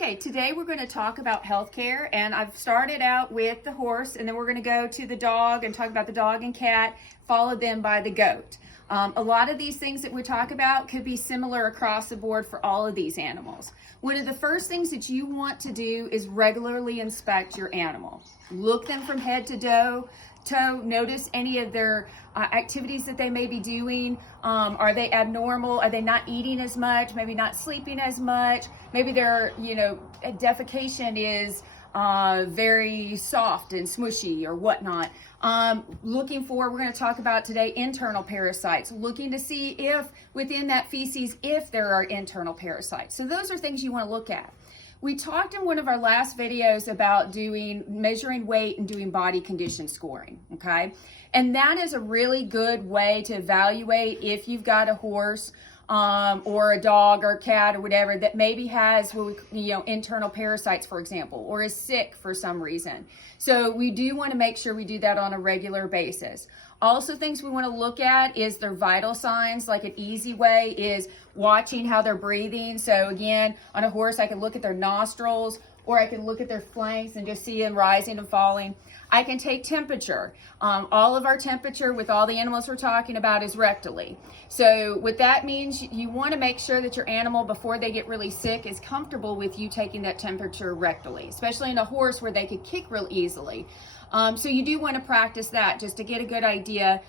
Okay, today we're going to talk about healthcare, and I've started out with the horse, and then we're going to go to the dog and talk about the dog and cat, followed then by the goat. A lot of these things that we talk about could be similar across the board for all of these animals. One of the first things that you want to do is regularly inspect your animal. Look them from head to toe. Notice any of their activities that they may be doing. Are they abnormal? Are they not eating as much? Maybe not sleeping as much? Maybe their, defecation is very soft and smushy or whatnot. We're going to talk about today internal parasites, looking to see if within that feces, if there are internal parasites. So those are things you want to look at. We talked in one of our last videos about measuring weight and doing body condition scoring, okay? And that is a really good way to evaluate if you've got a horse or a dog or a cat or whatever that maybe has internal parasites, for example, or is sick for some reason. So we do want to make sure we do that on a regular basis. Also, things we want to look at is their vital signs. Like an easy way is watching how they're breathing. So again, on a horse, I can look at their nostrils, or I can look at their flanks and just see them rising and falling. I can take temperature. All of our temperature with all the animals we're talking about is rectally. So what that means, you want to make sure that your animal, before they get really sick, is comfortable with you taking that temperature rectally, especially in a horse where they could kick real easily. So you do want to practice that just to get a good idea.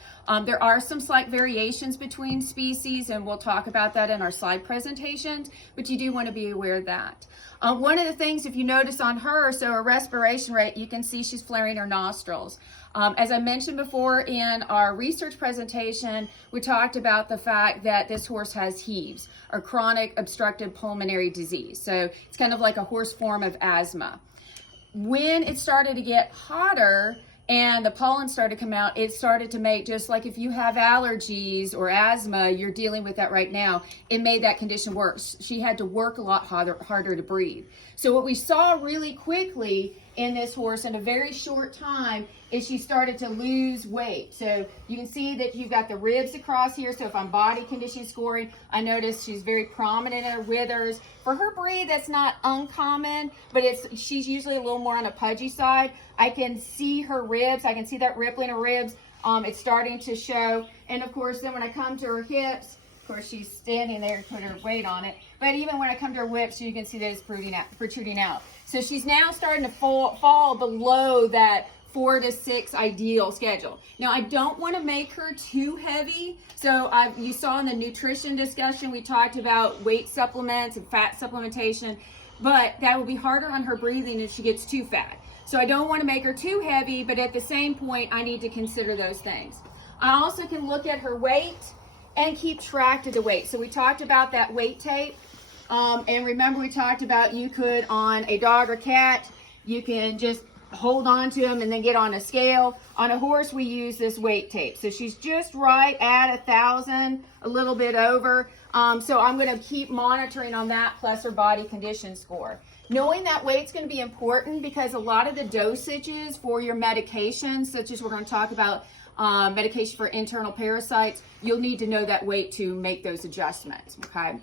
There are some slight variations between species, and we'll talk about that in our slide presentations, but you do want to be aware of that. One of the things, if you notice on her, so her respiration rate, you can see she's flaring her nostrils. As I mentioned before in our research presentation, we talked about the fact that this horse has heaves, or chronic obstructive pulmonary disease. So it's kind of like a horse form of asthma. When it started to get hotter and the pollen started to come out, it started to make, just like if you have allergies or asthma, you're dealing with that right now, it made that condition worse. She had to work a lot harder to breathe. So what we saw really quickly in this horse in a very short time is she started to lose weight. So you can see that you've got the ribs across here. So if I'm body condition scoring, I notice she's very prominent in her withers. For her breed, that's not uncommon, but she's usually a little more on a pudgy side. I can see her ribs. I can see that rippling of ribs. It's starting to show. And of course, then when I come to her hips, of course, she's standing there to put her weight on it. But even when I come to her hips, you can see that it's protruding out. So she's now starting to fall below that 4 to 6 ideal schedule. Now, I don't want to make her too heavy. So you saw in the nutrition discussion, we talked about weight supplements and fat supplementation, but that will be harder on her breathing if she gets too fat. So I don't want to make her too heavy, but at the same point, I need to consider those things. I also can look at her weight and keep track of the weight. So we talked about that weight tape. And remember, we talked about you could, on a dog or cat, you can just hold on to them and then get on a scale. On a horse, we use this weight tape. So she's just right at 1,000, a little bit over. So I'm going to keep monitoring on that, plus her body condition score. Knowing that weight's going to be important because a lot of the dosages for your medications, such as we're going to talk about medication for internal parasites, you'll need to know that weight to make those adjustments, okay?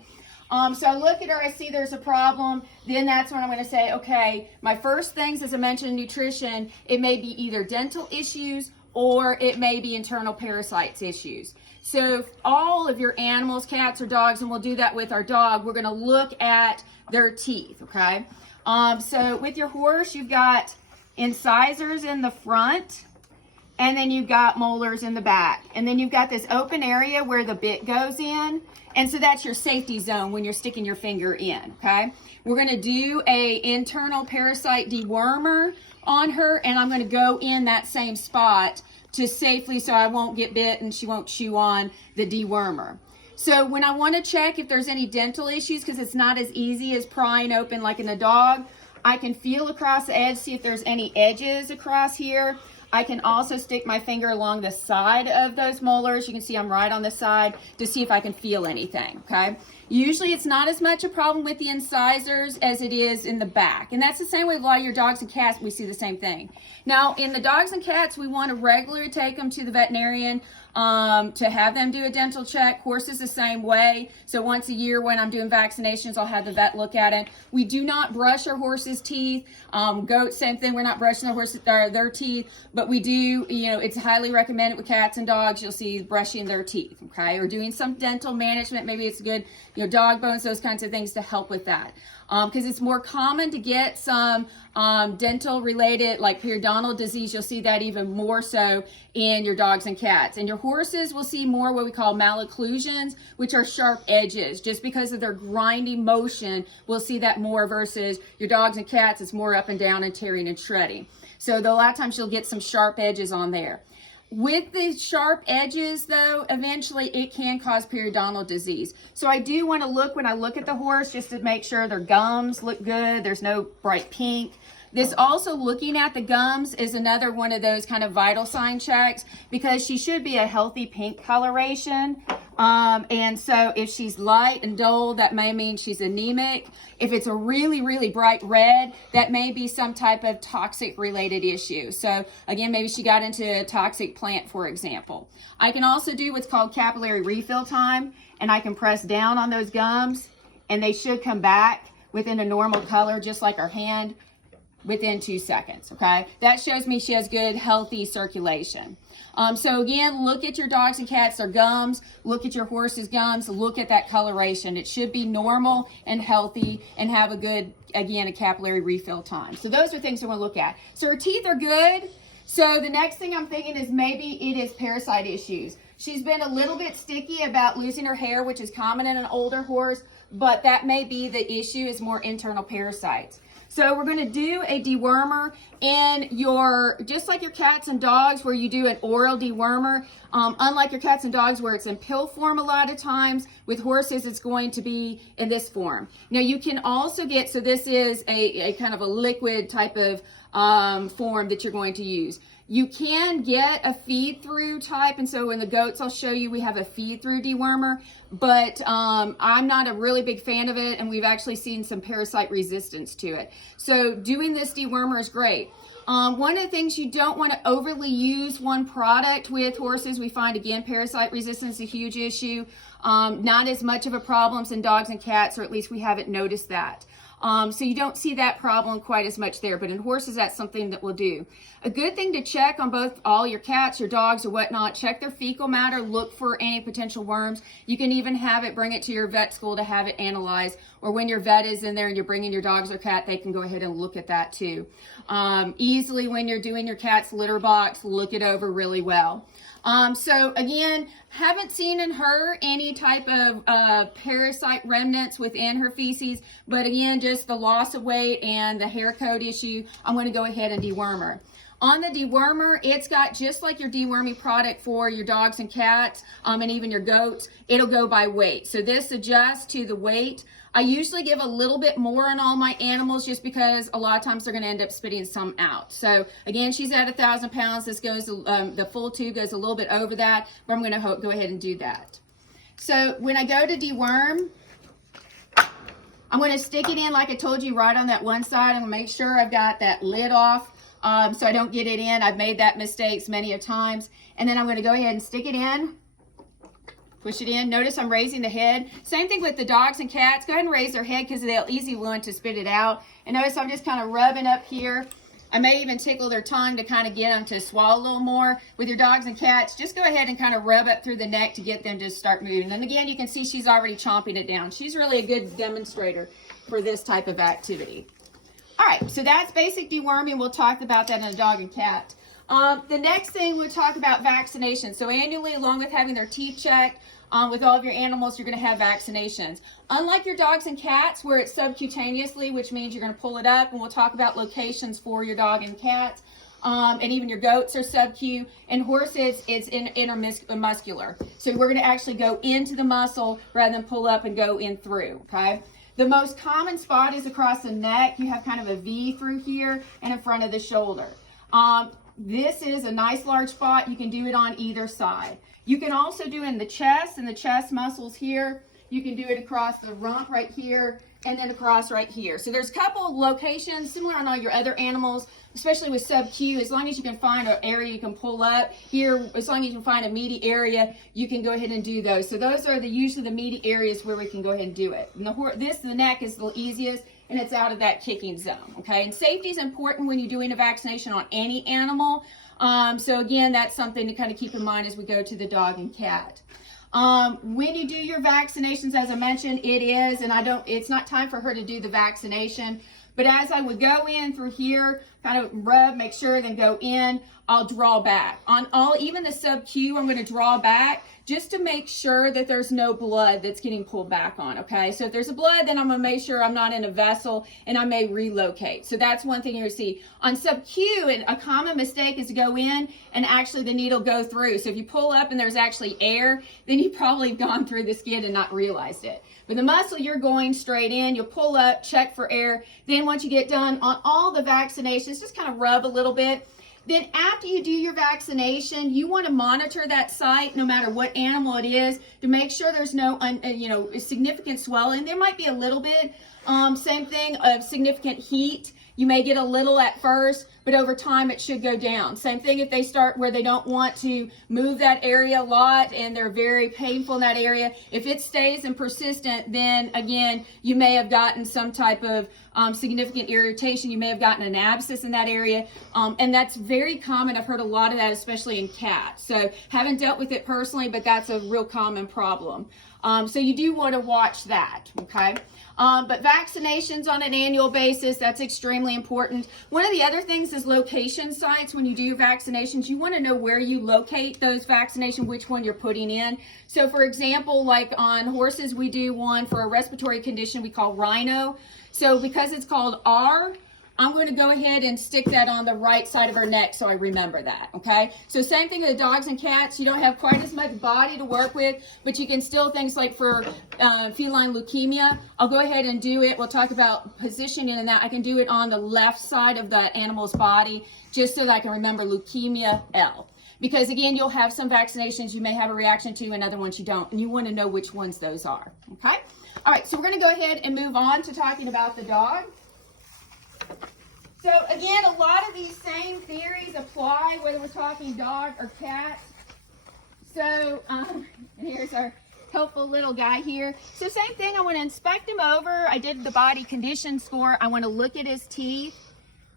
So I look at her, I see there's a problem, then that's when I'm going to say, okay, my first things, as I mentioned, nutrition, it may be either dental issues or it may be internal parasites issues. So all of your animals, cats or dogs, and we'll do that with our dog, we're going to look at their teeth, okay? So with your horse, you've got incisors in the front, and then you've got molars in the back. And then you've got this open area where the bit goes in. And so that's your safety zone when you're sticking your finger in, okay? We're gonna do a internal parasite dewormer on her, and I'm gonna go in that same spot to safely, so I won't get bit and she won't chew on the dewormer. So when I wanna check if there's any dental issues, because it's not as easy as prying open like in a dog, I can feel across the edge, see if there's any edges across here. I can also stick my finger along the side of those molars. You can see I'm right on the side to see if I can feel anything, okay? Usually it's not as much a problem with the incisors as it is in the back. And that's the same way with a lot of your dogs and cats, we see the same thing. Now, in the dogs and cats, we want to regularly take them to the veterinarian to have them do a dental check. Horses the same way. So once a year when I'm doing vaccinations, I'll have the vet look at it. We do not brush our horses' teeth. Goats, same thing. We're not brushing their teeth, but we do, it's highly recommended with cats and dogs. You'll see brushing their teeth, okay? Or doing some dental management. Maybe it's good, dog bones, those kinds of things to help with that. Because it's more common to get some dental related, like periodontal disease. You'll see that even more so in your dogs and cats. And your horses will see more what we call malocclusions, which are sharp edges. Just because of their grinding motion, we'll see that more versus your dogs and cats, it's more up and down and tearing and shredding. So a lot of times you'll get some sharp edges on there. With the sharp edges, though, eventually it can cause periodontal disease. So I do want to look when I look at the horse just to make sure their gums look good. There's no bright pink. This also, looking at the gums, is another one of those kind of vital sign checks because she should be a healthy pink coloration. And so if she's light and dull, that may mean she's anemic. If it's a really, really bright red, that may be some type of toxic related issue. So again, maybe she got into a toxic plant, for example. I can also do what's called capillary refill time, and I can press down on those gums and they should come back within a normal color, just like our hand, within 2 seconds, okay? That shows me she has good, healthy circulation. So again, look at your dogs and cats, their gums, look at your horse's gums, look at that coloration. It should be normal and healthy and have a good, again, a capillary refill time. So those are things I want to look at. So her teeth are good. So the next thing I'm thinking is maybe it is parasite issues. She's been a little bit sticky about losing her hair, which is common in an older horse, but that may be the issue, is more internal parasites. So we're going to do a dewormer in just like your cats and dogs where you do an oral dewormer. Unlike your cats and dogs where it's in pill form a lot of times, with horses it's going to be in this form. Now you can also get, so this is a kind of a liquid type of form that you're going to use. You can get a feed-through type, and so in the goats I'll show you we have a feed-through dewormer, but I'm not a really big fan of it, and we've actually seen some parasite resistance to it. So doing this dewormer is great. One of the things, you don't want to overly use one product with horses. We find, again, parasite resistance is a huge issue. Not as much of a problem in dogs and cats, or at least we haven't noticed that. So you don't see that problem quite as much there, but in horses that's something that we'll do. A good thing to check on all your cats, your dogs or whatnot, check their fecal matter, look for any potential worms. You can even bring it to your vet school to have it analyzed, or when your vet is in there and you're bringing your dogs or cat, they can go ahead and look at that too. Easily when you're doing your cat's litter box, look it over really well. So again, haven't seen in her any type of parasite remnants within her feces, but again, just the loss of weight and the hair coat issue, I'm going to go ahead and deworm her. On the dewormer, it's got just like your deworming product for your dogs and cats, and even your goats, it'll go by weight. So this adjusts to the weight. I usually give a little bit more on all my animals just because a lot of times they're going to end up spitting some out. So again, she's at 1,000 pounds. This goes, the full tube goes a little bit over that, but I'm going to go ahead and do that. So when I go to deworm, I'm going to stick it in like I told you, right on that one side. I'm going to make sure I've got that lid off so I don't get it in. I've made that mistake many a times. And then I'm going to go ahead and stick it in. Push it in. Notice I'm raising the head. Same thing with the dogs and cats. Go ahead and raise their head because they'll easily want to spit it out. And notice I'm just kind of rubbing up here. I may even tickle their tongue to kind of get them to swallow a little more. With your dogs and cats, just go ahead and kind of rub up through the neck to get them to start moving. And again, you can see she's already chomping it down. She's really a good demonstrator for this type of activity. All right, so that's basic deworming. We'll talk about that in a dog and cat. The next thing we'll talk about vaccination. So annually, along with having their teeth checked, with all of your animals, you're going to have vaccinations. Unlike your dogs and cats, where it's subcutaneously, which means you're going to pull it up, and we'll talk about locations for your dog and cat, and even your goats are sub-Q. And horses, it's intermuscular. So we're going to actually go into the muscle rather than pull up and go in through, okay? The most common spot is across the neck. You have kind of a V through here and in front of the shoulder. This is a nice large spot. You can do it on either side. You can also do it in the chest and the chest muscles here You can do it across the rump right here and then across right here. So there's a couple locations similar on all your other animals, especially with sub-Q. As long as you can find an area you can pull up here, as long as you can find a meaty area, you can go ahead and do those. So those are usually the meaty areas where we can go ahead and do it. And the neck is the easiest, and it's out of that kicking zone, okay? And safety is important when you're doing a vaccination on any animal. So again, that's something to kind of keep in mind as we go to the dog and cat. When you do your vaccinations, as I mentioned, it's not time for her to do the vaccination, but as I would go in through here, kind of rub, make sure, then go in, I'll draw back. Even the sub-Q, I'm going to draw back just to make sure that there's no blood that's getting pulled back on, okay? So if there's a blood, then I'm going to make sure I'm not in a vessel and I may relocate. So that's one thing you're see. On sub-Q, a common mistake is to go in and actually the needle go through. So if you pull up and there's actually air, then you probably have gone through the skin and not realized it. But the muscle, you're going straight in, you'll pull up, check for air. Then once you get done on all the vaccinations, just kind of rub a little bit. Then after you do your vaccination, you want to monitor that site, no matter what animal it is, to make sure there's no significant swelling. There might be a little bit, same thing, of significant heat. You may get a little at first, but over time it should go down. Same thing if they start where they don't want to move that area a lot and they're very painful in that area. If it stays and persistent, then again, you may have gotten some type of significant irritation. You may have gotten an abscess in that area. And that's very common. I've heard a lot of that, especially in cats. So haven't dealt with it personally, but that's a real common problem. So you do want to watch that, okay? But vaccinations on an annual basis, that's extremely important. One of the other things is location sites. When you do your vaccinations, you want to know where you locate those vaccinations, which one you're putting in. So for example, like on horses, we do one for a respiratory condition we call rhino. So because it's called R, I'm going to go ahead and stick that on the right side of her neck so I remember that, okay? So same thing with the dogs and cats. You don't have quite as much body to work with, but you can still, things like for feline leukemia, I'll go ahead and do it. We'll talk about positioning and that. I can do it on the left side of the animal's body just so that I can remember leukemia L. Because again, you'll have some vaccinations you may have a reaction to and other ones you don't, and you want to know which ones those are, okay? All right, so we're going to go ahead and move on to talking about the dog. So again, a lot of these same theories apply whether we're talking dog or cat. So, and here's our helpful little guy here. So same thing, I want to inspect him over. I did the body condition score. I want to look at his teeth,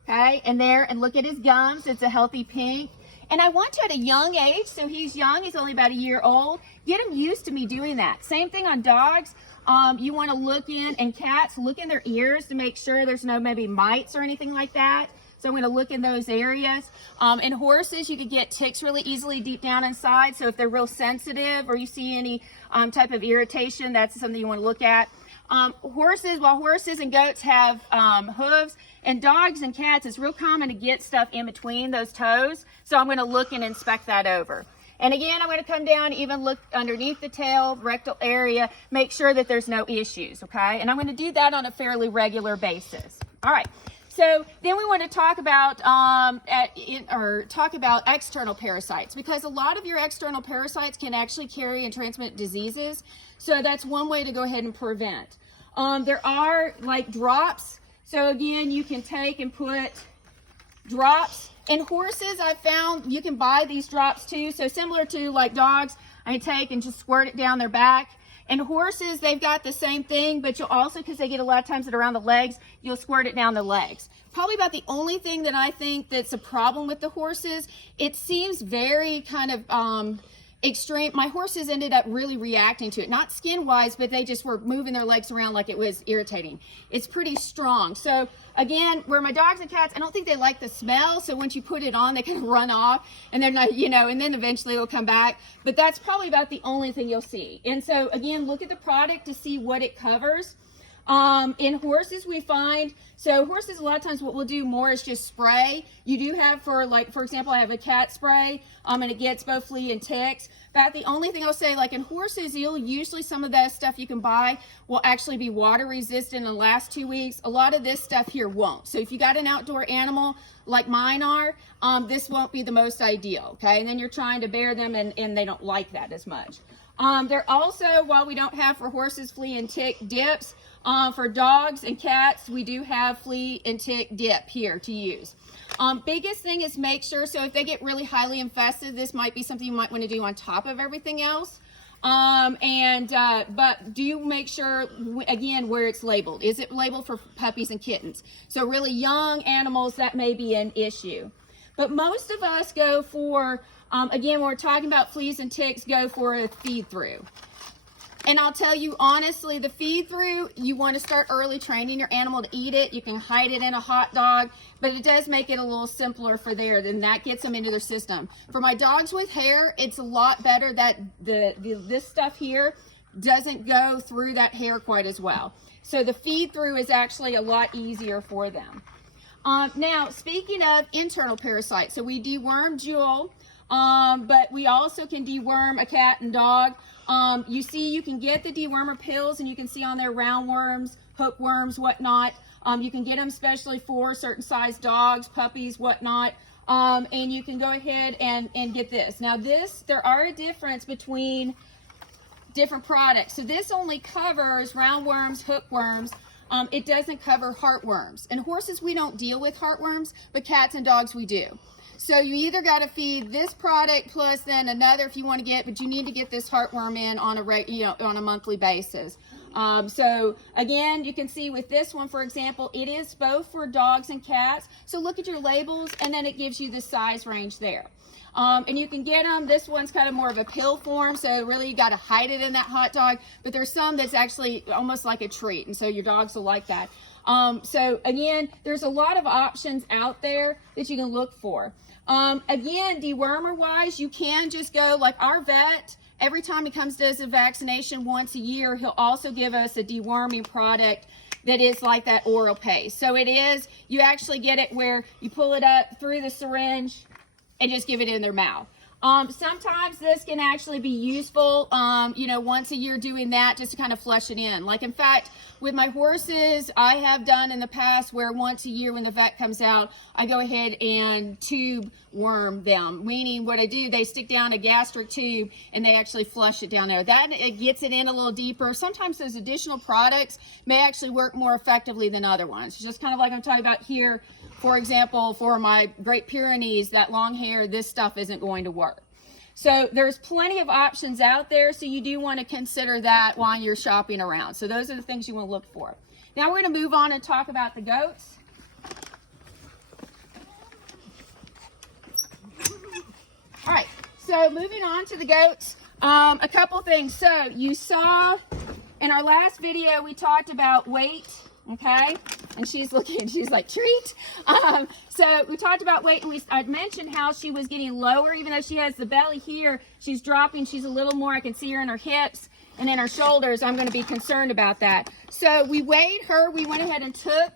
okay, and look at his gums. It's a healthy pink. And I want to, at a young age, so he's young, he's only about a year old, get him used to me doing that. Same thing on dogs. You want to look in, and cats, look in their ears to make sure there's no maybe mites or anything like that. So I'm going to look in those areas. In horses, you could get ticks really easily deep down inside. So if they're real sensitive or you see any type of irritation, that's something you want to look at. Horses and goats have hooves, and dogs and cats, it's real common to get stuff in between those toes. So I'm going to look and inspect that over. And again, I'm going to come down, even look underneath the tail, rectal area, make sure that there's no issues, okay? And I'm going to do that on a fairly regular basis. All right. So then we want to talk about external parasites, because a lot of your external parasites can actually carry and transmit diseases. So that's one way to go ahead and prevent. There are like drops. So again, you can take and put drops. In horses, I've found you can buy these drops too. So similar to like dogs, I take and just squirt it down their back. And horses, they've got the same thing, but you'll also, because they get a lot of times it around the legs, you'll squirt it down the legs. Probably about the only thing that I think that's a problem with the horses, it seems very kind of extreme. My horses ended up really reacting to it, not skin wise, but they just were moving their legs around like it was irritating. It's pretty strong. So again, where my dogs and cats, I don't think they like the smell. So once you put it on, they can run off and they're not, and then eventually it'll come back. But that's probably about the only thing you'll see. And so again, look at the product to see what it covers. In horses, we find, so horses, a lot of times what we'll do more is just spray. You do have for example, I have a cat spray, and it gets both flea and ticks. But the only thing I'll say, like in horses, usually some of that stuff you can buy will actually be water resistant and last 2 weeks. A lot of this stuff here won't. So if you got an outdoor animal like mine are, this won't be the most ideal, okay? And then you're trying to bear them and they don't like that as much. They're also, while we don't have for horses flea and tick dips, for dogs and cats, we do have flea and tick dip here to use. Biggest thing is make sure, so if they get really highly infested, this might be something you might want to do on top of everything else. But do make sure, again, where it's labeled. Is it labeled for puppies and kittens? So really young animals, that may be an issue. But most of us go for, again, when we're talking about fleas and ticks, go for a feed through. And I'll tell you honestly, the feed through, you want to start early training your animal to eat it. You can hide it in a hot dog, but it does make it a little simpler for there, then that gets them into their system. For my dogs with hair, it's a lot better that this stuff here doesn't go through that hair quite as well. So the feed through is actually a lot easier for them. Now, speaking of internal parasites, so we deworm Jewel, but we also can deworm a cat and dog. You see, you can get the dewormer pills, and you can see on there roundworms, hookworms, whatnot. You can get them especially for certain size dogs, puppies, whatnot. And you can go ahead and get this. Now there are a difference between different products. So this only covers roundworms, hookworms. It doesn't cover heartworms. And horses, we don't deal with heartworms, but cats and dogs we do. So you either got to feed this product plus then another if you want to get, but you need to get this heartworm in on a monthly basis. So again, you can see with this one, for example, it is both for dogs and cats. So look at your labels, and then it gives you the size range there. And you can get them, this one's kind of more of a pill form, so really you got to hide it in that hot dog, but there's some that's actually almost like a treat, and so your dogs will like that. So again, there's a lot of options out there that you can look for. Again, dewormer wise, you can just go like our vet, every time he comes does a vaccination once a year, he'll also give us a deworming product that is like that oral paste. So it is, you actually get it where you pull it up through the syringe and just give it in their mouth. Sometimes this can actually be useful, once a year doing that just to kind of flush it in. Like in fact, with my horses, I have done in the past where once a year when the vet comes out, I go ahead and tube worm them. Meaning what I do, they stick down a gastric tube and they actually flush it down there. That it gets it in a little deeper. Sometimes those additional products may actually work more effectively than other ones. Just kind of like I'm talking about here. For example, for my Great Pyrenees, that long hair, this stuff isn't going to work. So there's plenty of options out there, so you do want to consider that while you're shopping around. So those are the things you want to look for. Now we're going to move on and talk about the goats. All right, so moving on to the goats, a couple things. So you saw in our last video, we talked about weight. Okay, and she's looking, she's like, treat. So we talked about weight, and I mentioned how she was getting lower, even though she has the belly here, she's dropping, she's a little more, I can see her in her hips and in her shoulders. I'm going to be concerned about that. So we weighed her, we went ahead and took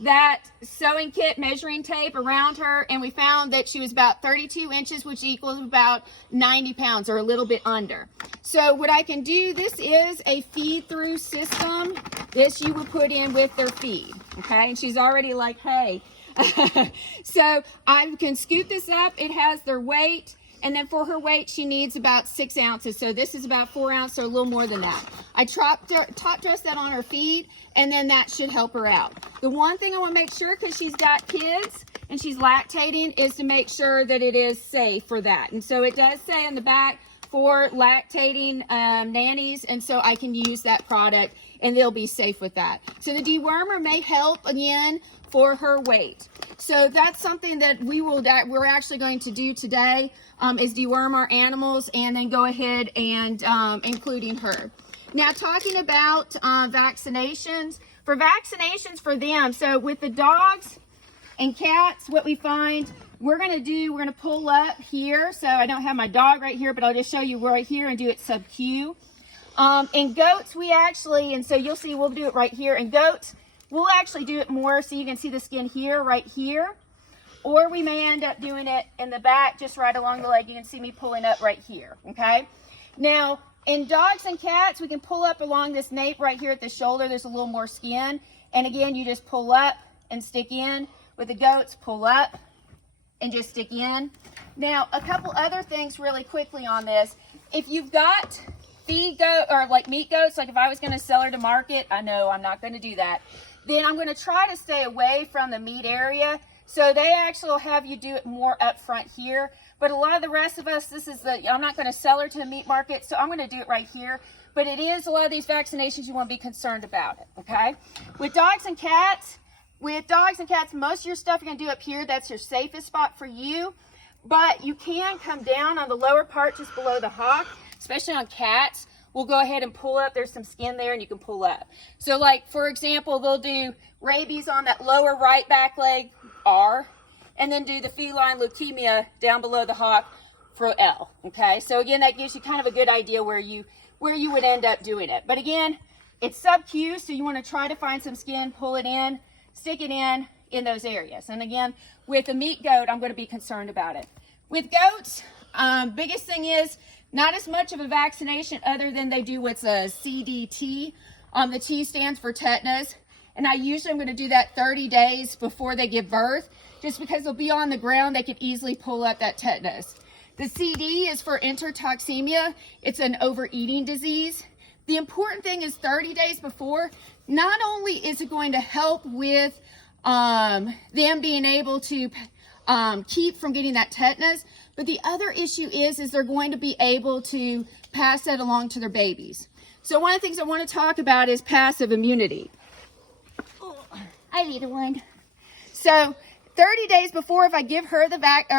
that sewing kit measuring tape around her, and we found that she was about 32 inches, which equals about 90 pounds or a little bit under. So what I can do, this is a feed through system. This you would put in with their feed, okay? And she's already like, hey. So I can scoop this up. It has their weight. And then for her weight, she needs about 6 ounces. So this is about 4 ounces, or a little more than that. I top dress that on her feed, and then that should help her out. The one thing I want to make sure, because she's got kids and she's lactating, is to make sure that it is safe for that. And so it does say on the back for lactating nannies, and so I can use that product and they'll be safe with that. So the dewormer may help again for her weight. So that's something that we're actually going to do today, is deworm our animals and then go ahead and including her. Now talking about vaccinations, for for them, so with the dogs and cats, what we find, we're going to pull up here. So I don't have my dog right here, but I'll just show you right here and do it sub-Q. In goats, we actually, and so you'll see we'll do it right here. In goats, we'll actually do it more so you can see the skin here, right here. Or we may end up doing it in the back, just right along the leg. You can see me pulling up right here, okay? Now, in dogs and cats, we can pull up along this nape right here at the shoulder. There's a little more skin. And again, you just pull up and stick in. With the goats, pull up and just stick in. Now, a couple other things really quickly on this. If you've got feed goat or like meat goats, like if I was going to sell her to market, I know I'm not going to do that. Then I'm going to try to stay away from the meat area. So they actually will have you do it more up front here. But a lot of the rest of us, I'm not going to sell her to the meat market, so I'm going to do it right here. But it is a lot of these vaccinations you want to be concerned about it, okay? With dogs and cats, most of your stuff you're going to do up here. That's your safest spot for you. But you can come down on the lower part just below the hock, especially on cats. We'll go ahead and pull up. There's some skin there and you can pull up. So like, for example, they'll do rabies on that lower right back leg, R, and then do the feline leukemia down below the hock for L, okay? So again, that gives you kind of a good idea where you would end up doing it. But again, it's sub-Q, so you want to try to find some skin, pull it in, stick it in those areas. And again, with a meat goat, I'm going to be concerned about it. With goats, biggest thing is not as much of a vaccination other than they do what's a CDT. The T stands for tetanus. And I usually am going to do that 30 days before they give birth, just because they'll be on the ground, they could easily pull up that tetanus. The CD is for enterotoxemia. It's an overeating disease. The important thing is 30 days before, not only is it going to help with them being able to keep from getting that tetanus, but the other issue is they're going to be able to pass that along to their babies. So one of the things I want to talk about is passive immunity. Oh, I need one. So 30 days before, if I give her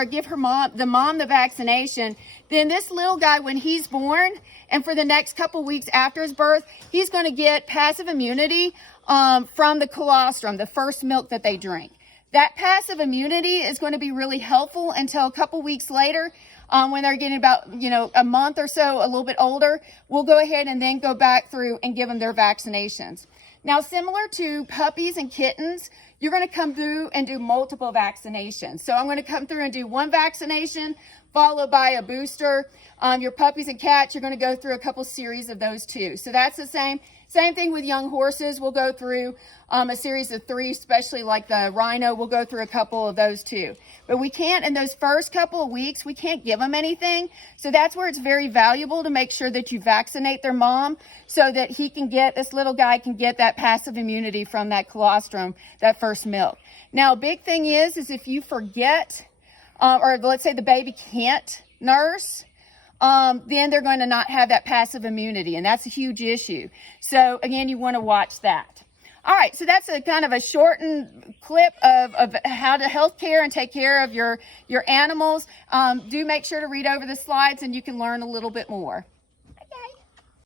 give her mom the vaccination, then this little guy, when he's born, and for the next couple weeks after his birth, he's going to get passive immunity from the colostrum, the first milk that they drink. That passive immunity is going to be really helpful until a couple weeks later, when they're getting about, a month or so, a little bit older. We'll go ahead and then go back through and give them their vaccinations. Now, similar to puppies and kittens, you're going to come through and do multiple vaccinations. So I'm going to come through and do one vaccination followed by a booster. Your puppies and cats, you're going to go through a couple series of those too. So that's the same thing with young horses. We'll go through a series of 3, especially like the rhino. We'll go through a couple of those too. But we can't, in those first couple of weeks, we can't give them anything. So that's where it's very valuable to make sure that you vaccinate their mom so that this little guy can get that passive immunity from that colostrum, that first milk. Now, a big thing is if you forget, or let's say the baby can't nurse, then they're going to not have that passive immunity, and that's a huge issue. So again, you want to watch that. All right, so that's a kind of a shortened clip of how to healthcare and take care of your animals. Do make sure to read over the slides and you can learn a little bit more.